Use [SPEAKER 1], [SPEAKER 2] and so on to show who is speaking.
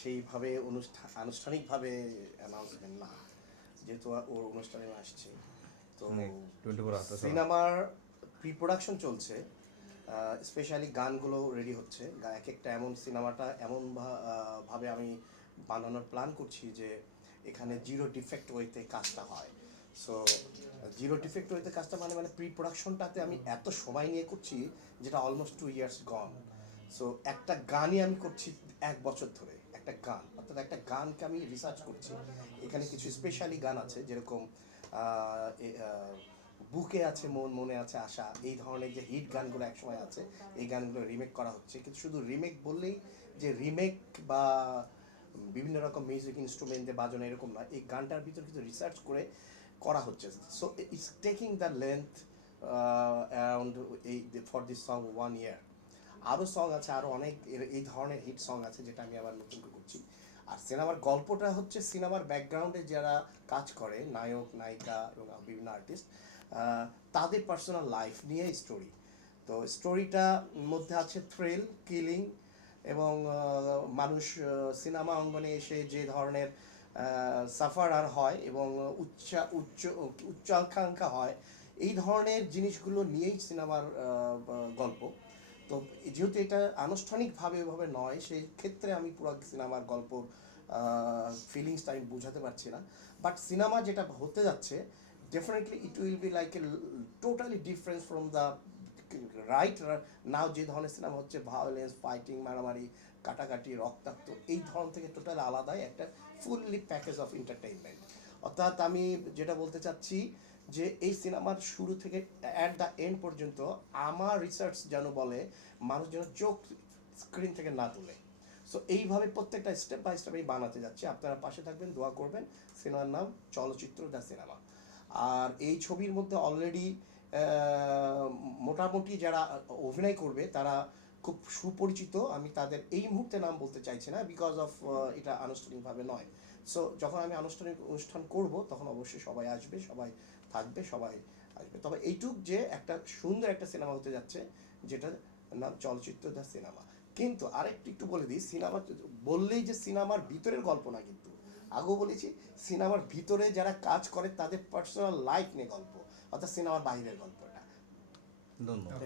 [SPEAKER 1] সেইভাবে অনুষ্ঠান আনুষ্ঠানিকভাবে অ্যানাউন্সমেন্ট না। যেহেতু ওর অনুষ্ঠানে আসছে। তো
[SPEAKER 2] টোয়েন্টি
[SPEAKER 1] সিনেমার প্রি প্রোডাকশন চলছে স্পেশালি গানগুলো রেডি হচ্ছে। এক একটা এমন সিনেমাটা এমন ভাবে আমি বানানোর প্ল্যান করছি যে এখানে জিরো ডিফেক্ট ওয়েতে কাজটা হয়। সো জিরো ডিফেক্ট ওয়েতে কাজটা মানে মানে প্রি প্রোডাকশনটাতে আমি এত সময় নিয়ে করছি যেটা almost two years gone so একটা গানই আমি করছি এক বছর ধরে। গান। অর্থাৎ একটা গানকে আমি রিসার্চ করছি। এখানে কিছু স্পেশালি গান আছে, যেরকম বুকে আছে মন, মনে আছে আশা। এই ধরনের যে হিট গানগুলো একসময় আছে, এই গানগুলো রিমেক করা হচ্ছে। কিন্তু শুধু রিমেক বললেই যে রিমেক বা বিভিন্ন রকম মিউজিক ইনস্ট্রুমেন্ট দিয়ে বাজানো এরকম না, এই গানটার ভিতর কিছু রিসার্চ করে করা হচ্ছে। So it's taking the length around এই for this song one year আরও সং আছে আরও অনেক এই ধরনের হিট সং আছে যেটা আমি আবার নতুন করে করছি। আর সিনেমার গল্পটা হচ্ছে সিনেমার ব্যাকগ্রাউন্ডে যারা কাজ করে, নায়ক, নায়িকা এবং বিভিন্ন আর্টিস্ট তাদের পার্সোনাল লাইফ নিয়ে স্টোরি তো স্টোরিটা মধ্যে আছে থ্রিল কিলিং এবং মানুষ সিনেমা অঙ্গনে এসে যে ধরনের সাফার আর হয় এবং উচ্চা, উচ্চ উচ্চ আকাঙ্ক্ষা হয়, এই ধরনের জিনিসগুলো নিয়েই সিনেমার গল্প। তো যেহেতু এটা আনুষ্ঠানিকভাবে এভাবে নয় সেই ক্ষেত্রে আমি পুরো সিনেমার গল্প ফিলিংসটা আমি বোঝাতে পারছি না। বাট সিনেমা যেটা হতে যাচ্ছে definitely it will be like a totally difference from the right now যে ধরনের সিনেমা হচ্ছে ভায়োলেন্স ফাইটিং মারামারি, কাটাকাটি, রক্তাক্ত, এই ধরন থেকে টোটাল আলাদাই একটা ফুললি প্যাকেজ অফ এন্টারটেইনমেন্ট অর্থাৎ আমি যেটা বলতে চাচ্ছি যে এই সিনেমার শুরু থেকে অ্যাট দ্য এন্ড পর্যন্ত আমার রিসার্চ যেন বলে, মানুষ যেন চোখ স্ক্রিন থেকে না তুলে। সো এইভাবে প্রত্যেকটা স্টেপ বাই স্টেপ আমি বানাতে যাচ্ছি। আপনারা পাশে থাকবেন, দোয়া করবেন। সিনেমার নাম চলচ্চিত্র দ্য সিনেমা। আর এই ছবির মধ্যে অলরেডি মোটামুটি যারা অভিনয় করবে, তারা খুব সুপরিচিত আমি তাদের এই মুহূর্তে নাম বলতে চাইছি না বিকজ অফ এটা আনুষ্ঠানিকভাবে নয়। সো যখন আমি আনুষ্ঠানিক অনুষ্ঠান করব তখন অবশ্যই সবাই আসবে সবাই থাকবে সবাই আসবে। তবে এইটুক যে একটা সুন্দর একটা সিনেমা হতে যাচ্ছে যেটা নাম চলচ্চিত্র দ্য সিনেমা। কিন্তু আরেকটু একটু বলে দিই সিনেমা বললেই যে সিনেমার ভিতরের গল্প না কিন্তু। আগেও বলেছি সিনেমার ভিতরে যারা কাজ করে তাদের পার্সোনাল লাইফ নিয়ে গল্প অর্থাৎ সিনেমার বাইরের গল্পটা।
[SPEAKER 2] ধন্যবাদ।